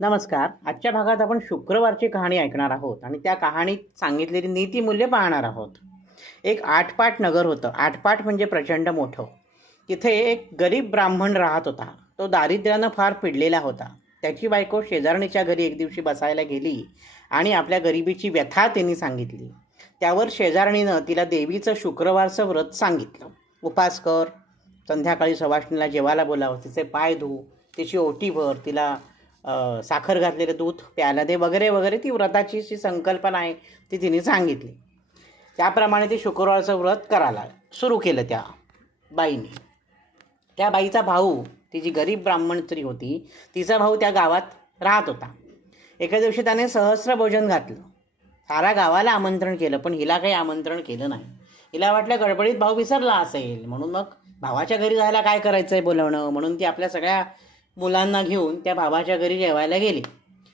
नमस्कार. आजच्या भागात आपण शुक्रवारची कहाणी ऐकणार आहोत आणि त्या कहाणीत सांगितलेली नीतिमूल्य पाहणार आहोत. एक आठपाट नगर होतं. आठपाट म्हणजे प्रचंड मोठं. तिथे एक गरीब ब्राह्मण राहत होता. तो दारिद्र्यानं फार पिडलेला होता. त्याची बायको शेजारणीच्या घरी एक दिवशी बसायला गेली आणि आपल्या गरिबीची व्यथा त्यांनी सांगितली. त्यावर शेजारणीनं तिला देवीचं शुक्रवारचं व्रत सांगितलं. उपास कर. संध्याकाळी सवाष्णीला जेवायला बोलावं. तिचे पाय धू. तिची ओटी भर. तिला साखर घातलेलं दूध प्यायला दे वगैरे वगैरे ती व्रताची जी संकल्पना आहे ती तिने सांगितली. त्याप्रमाणे ती शुक्रवारचं व्रत करायला सुरू केलं त्या बाईने. त्या बाईचा भाऊ ती जी गरीब ब्राह्मण स्त्री होती तिचा भाऊ त्या गावात राहत होता. एका दिवशी त्याने सहस्र भोजन घातलं. सारा गावाला आमंत्रण केलं पण हिला काही आमंत्रण केलं नाही. हिला वाटलं गडबडीत भाऊ विसरला असेल म्हणून मग भावाच्या घरी जायला काय करायचं आहे बोलवणं म्हणून ती आपल्या सगळ्या मुलांना घेऊन त्या भावाच्या घरी जेवायला गेली.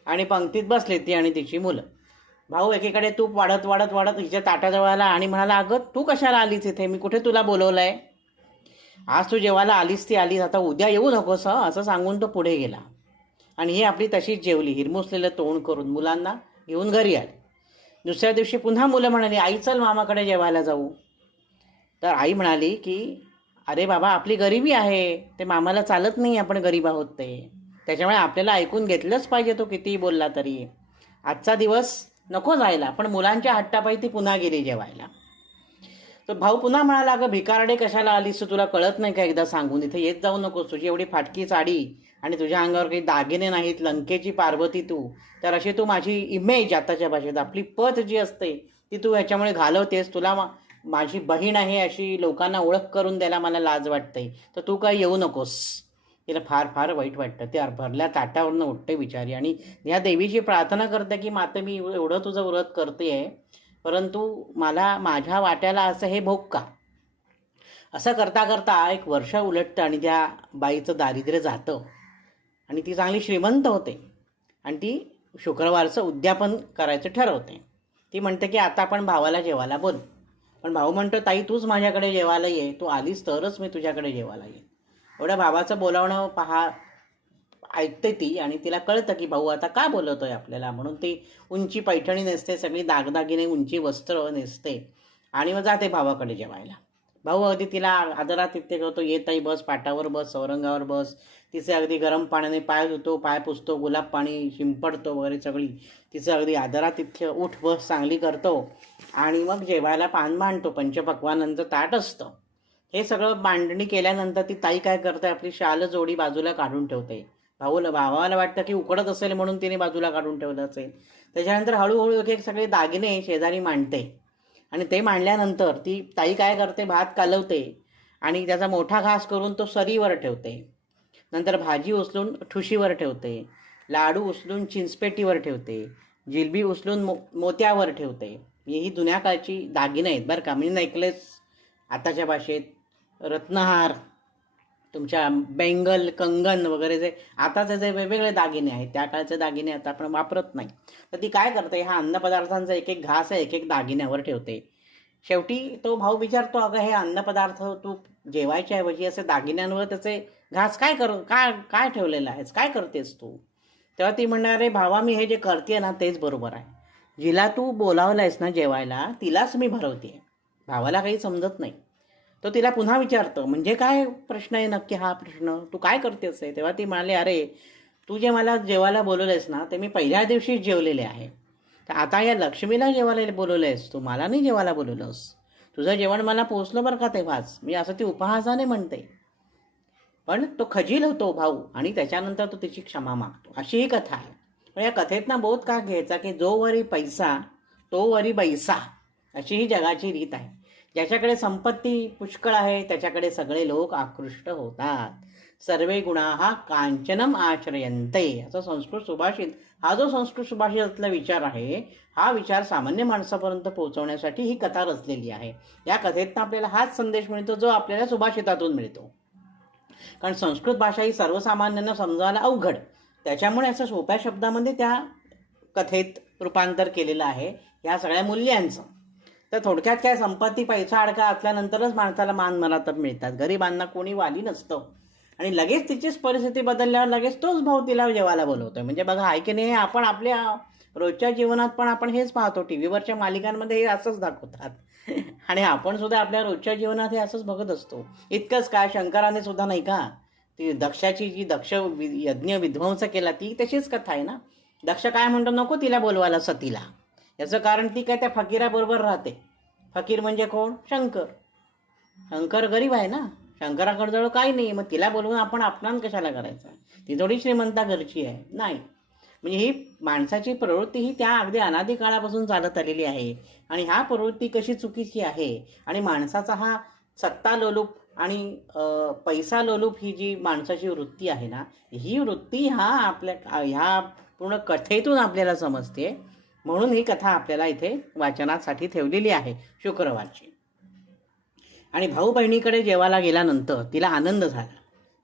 आणि पंक्तीत बसली ती आणि तिची मुलं. भाऊ एकीकडे तूप वाढत वाढत वाढत हिच्या ताटाजवळ आला आणि म्हणाला अगं तू कशाला आलीस इथे? मी कुठे तुला बोलवलं आहे आज तू जेवायला आलीस ती आलीस. आता उद्या येऊ नकोस हं असं सांगून तो पुढे गेला. आणि ही आपली तशीच जेवली. हिरमुसलेलं तोंड करून मुलांना घेऊन घरी आली. दुसऱ्या दिवशी पुन्हा मुलं म्हणाली आई चल मामाकडे जेवायला जाऊ. तर आई म्हणाली की अरे बाबा आपली गरिबी आहे. ते मामाला चालत नाही आपण गरीब आहोत ते. त्याच्यामुळे आपल्याला ऐकून घेतलंच पाहिजे तो कितीही बोलला तरी. आजचा दिवस नको जायला पण मुलांच्या हट्टापायी ती पुन्हा गेली जेवायला. तर भाऊ पुन्हा म्हणाला अगं भिकारडे कशाला आलीस तुला कळत नाही का एकदा सांगून? इथे येत जाऊ नकोस. तुझी एवढी फाटकी साडी आणि तुझ्या अंगावर काही दागिने नाहीत लंकेची पार्वती तू. तर अशी तू माझी इमेज आताच्या भाषेत. आपली पत जी असते ती तू ह्याच्यामुळे घालवतेस. तुला माझी बहीण आहे अशी लोकांना ओळख करून द्यायला मला लाज वाटते. तर तू काय येऊ नकोस. तिला फार फार वाईट वाटतं. ते भरल्या ताटावरनं उठते बिचारी. आणि ह्या देवीची प्रार्थना करते की माता मी एवढं तुझं व्रत करते आहे परंतु मला माझ्या वाट्याला असं हे भोग का? असं करता करता एक वर्ष उलटतं आणि त्या बाईचं दारिद्र्य जातं. आणि ती चांगली श्रीमंत होते. आणि ती शुक्रवारचं उद्यापन करायचं ठरवते. ती म्हणते की आता आपण भावाला जेवायला बोल पण भाऊ म्हणतो ताई तूच माझ्याकडे जेवायला ये. तू आलीस तरच मी तुझ्याकडे जेवायला येईन. एवढ्या भावाचं बोलावणं पहा ऐकते ती आणि तिला कळतं की भाऊ आता का बोलवतोय आपल्याला? म्हणून ती उंची पैठणी नेसते सगळी दागदागिने उंची वस्त्र नेसते आणि मग जाते भावाकडे जेवायला. भाऊ अगदी तिला आदरात तिथे करतो. येत आई बस पाटावर बस औरंगावर बस. तिचे अगदी गरम पाण्याने पाय धुतो पाय पुसतो गुलाब पाणी शिंपडतो वगैरे सगळी. तिचं अगदी आदरात तिथे उठ बस चांगली करतो. आणि मग जेवायला पान मांडतो. पंचपक्वानांचं ताट असतं. हे सगळं मांडणी केल्यानंतर ती ताई काय करते? आपली शाल जोडी बाजूला काढून ठेवते. भाऊला भावाला वाटतं की उकडत असेल म्हणून तिने बाजूला काढून ठेवलं असेल. त्याच्यानंतर हळूहळू एक सगळे दागिने शेजारी मांडते. आणि ते मांडल्यानंतर ती ताई काय करते? भात कालवते आणि त्याचा मोठा घास करून तो सरीवर ठेवते. नंतर भाजी उचलून ठुशीवर ठेवते. लाडू उचलून चिंचपेटीवर ठेवते. जिलबी उचलून मो मोत्यावर ठेवते. ही जुन्या काळची दागिने आहेत बरं का. म्हणजे नेकलेस आताच्या भाषेत. रत्नहार. तुमच्या बेंगल कंगन वगैरे जे आताचे जे वेगवेगळे दागिने आहेत त्या काळचे दागिने आता आपण वापरत नाही. तर ती काय करते हा अन्नपदार्थांचा एक एक घास आहे एक एक दागिन्यावर ठेवते. शेवटी तो भाऊ विचारतो अगं हे अन्नपदार्थ तू जेवायच्या ऐवजी असे दागिन्यांवर त्याचे घास काय कर काय काय ठेवलेलं आहेस काय करतेस तू? तेव्हा ती म्हणणार भावा मी हे जे करते ना तेच बरोबर आहे. जिला तू बोलावलं आहेस ना जेवायला तिलाच मी भरवते भावाला काही समजत नाही. तो तिला पुन्हा विचारतं म्हणजे काय प्रश्न आहे नक्की हा प्रश्न? तू काय करतेस आहे तेव्हा ती म्हणाली अरे तू जे मला जेवायला बोलवलेस ना ते मी पहिल्या दिवशीच जेवलेले आहे. तर आता या लक्ष्मीला जेवायला बोलवलं आहेस तू मला नाही जेवायला बोलवलंस. तुझं जेवण मला पोचलं बरं का तेव्हाच? मी असं ती उपहासाने म्हणते. पण तो खजील होतो भाऊ आणि त्याच्यानंतर तो तिची क्षमा मागतो. अशी ही कथा आहे. पण या कथेतनं बोध का घ्यायचा की जो वरी पैसा तो वरी बैसा अशी ही जगाची रीत आहे. ज्याच्याकडे संपत्ती पुष्कळ आहे त्याच्याकडे सगळे लोक आकृष्ट होतात. सर्वे गुणा हा कांचनम आश्रयंते असं संस्कृत सुभाषित हा जो संस्कृत सुभाषितातला विचार आहे हा विचार सामान्य माणसापर्यंत पोहोचवण्यासाठी ही कथा रचलेली आहे. या कथेतनं आपल्याला हाच संदेश मिळतो जो आपल्याला सुभाषितातून मिळतो. कारण संस्कृत भाषा ही सर्वसामान्यांना समजायला अवघड. त्याच्यामुळे असं सोप्या शब्दामध्ये त्या कथेत रूपांतर केलेलं आहे. या सगळ्या मूल्यांचं. तर थोडक्यात काय संपत्ती पैसा अडका असल्यानंतरच माणसाला मान मरातब मिळतात. गरिबांना कोणी वाली नसतं. आणि लगेच तिचीच परिस्थिती बदलल्यावर लगेच तोच भाऊ तिला जेवायला बोलवतोय. म्हणजे बघा आहे की नाही आपण आपल्या रोजच्या जीवनात पण आपण हेच पाहतो. टी व्हीवरच्या मालिकांमध्ये हे असंच दाखवतात. आणि आपण सुद्धा आपल्या रोजच्या जीवनात हे असंच बघत असतो. इतकंच काय शंकराने सुद्धा नाही का? ती दक्षाची जी दक्ष वि- यज्ञ विध्वंस केला ती तशीच कथा आहे ना? दक्ष काय म्हणतो? नको तिला बोलवायला सतीला. याचं कारण ती काय त्या फकीराबरोबर राहते. फकीर म्हणजे कोण? शंकर. शंकर गरीब आहे ना? शंकराकडे काही नाही मग तिला बोलवून आपण अपमान कशाला करायचा? ती थोडी श्रीमंता घरची आहे. नाही. म्हणजे ही माणसाची प्रवृत्ती ही त्या अगदी अनादी काळापासून चालत आलेली आहे. आणि ह्या प्रवृत्ती कशी चुकीची आहे? आणि माणसाचा हा सत्ता लोलूप आणि पैसा लोलूप ही जी माणसाची वृत्ती आहे ना ही वृत्ती हा आपल्या ह्या पूर्ण कथेतून आपल्याला समजते. म्हणून ही कथा आपल्याला इथे वाचनासाठी ठेवलेली आहे शुक्रवारची. आणि भाऊ बहिणीकडे जेवायला गेल्यानंतर तिला आनंद झाला.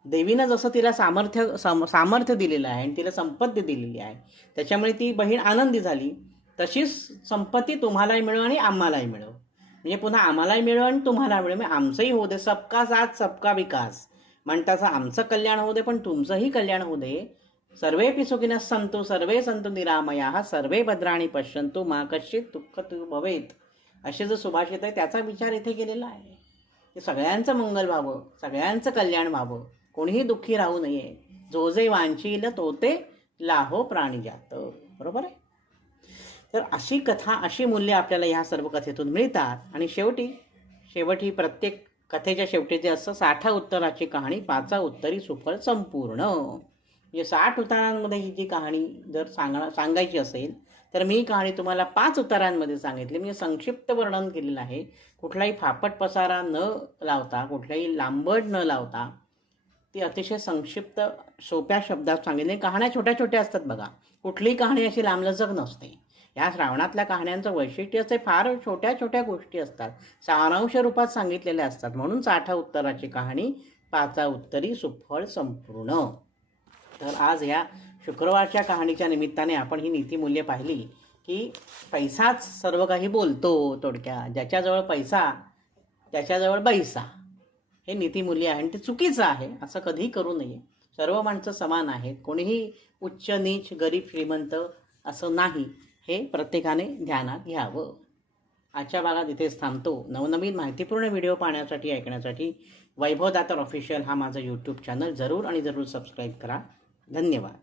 देवीनं जसं तिला सामर्थ्य सम सामर्थ्य दिलेलं आहे आणि तिला संपत्ती दिलेली आहे त्याच्यामुळे ती बहीण आनंदी झाली. तशीच संपत्ती तुम्हालाही मिळो आणि आम्हालाही मिळो म्हणजे पुन्हा आम्हालाही मिळो आणि तुम्हाला मिळो म्हणजे आमचंही होऊ दे सबका साथ सबका विकास. म्हणताचं आमचं कल्याण होऊ दे पण तुमचंही कल्याण होऊ दे. सर्वेपि सुखिनः सन्तु सर्वे सन्तु निरामयाः सर्वे भद्राणी पश्यंतु मा कश्चित दुःख तु भवेत. असे जो सुभाषित आहे त्याचा विचार इथे केलेला आहे. की सगळ्यांचं मंगल व्हावं सगळ्यांचं कल्याण व्हावं कोणीही दुःखी राहू नये. जो जे वांशील तो ते लाहो प्राणी जात. बरोबर आहे? तर अशी कथा अशी मूल्य आपल्याला ह्या सर्व कथेतून मिळतात. आणि शेवटी शेवटी प्रत्येक कथेच्या शेवटी जे असतं साठा उत्तराची कहाणी पाचा उत्तरी सुफळ संपूर्ण. म्हणजे साठ उतारांमध्ये ही जी कहाणी जर सांगणं सांगायची असेल तर मी कहाणी तुम्हाला पाच उतारांमध्ये सांगितली. म्हणजे संक्षिप्त वर्णन केलेलं आहे. कुठलाही फापट पसारा न लावता कुठलाही लांबड न लावता ती अतिशय संक्षिप्त सोप्या शब्दात सांगितली. कहाण्या छोट्या छोट्या असतात बघा. कुठलीही कहाणी अशी लांबलचक नसते. या श्रावणातल्या कहाण्यांचं वैशिष्ट्य असे फार छोट्या छोट्या गोष्टी असतात. सारांश रूपात सांगितलेल्या असतात. म्हणून साठा उत्तराची कहाणी पाचा उत्तरी सुफळ संपूर्ण. तर आज ह्या शुक्रवारच्या कहाणीच्या निमित्ताने आपण ही नीतिमूल्य पाहिली की पैसाच सर्व काही बोलतो थोडक्या ज्याच्याजवळ पैसा त्याच्याजवळ बैसा. हे नीतिमूल्य आहे आणि ते चुकीचं आहे असं कधीही करू नये. सर्व माणसं समान आहेत. कोणीही उच्च नीच गरीब श्रीमंत असं नाही हे प्रत्येकाने ध्यानात घ्यावं. आजच्या भागात इथेच थांबतो. नवनवीन माहितीपूर्ण व्हिडिओ पाहण्यासाठी ऐकण्यासाठी वैभव दातर ऑफिशियल हा माझा यूट्यूब चॅनल जरूर आणि जरूर सबस्क्राईब करा. धन्यवाद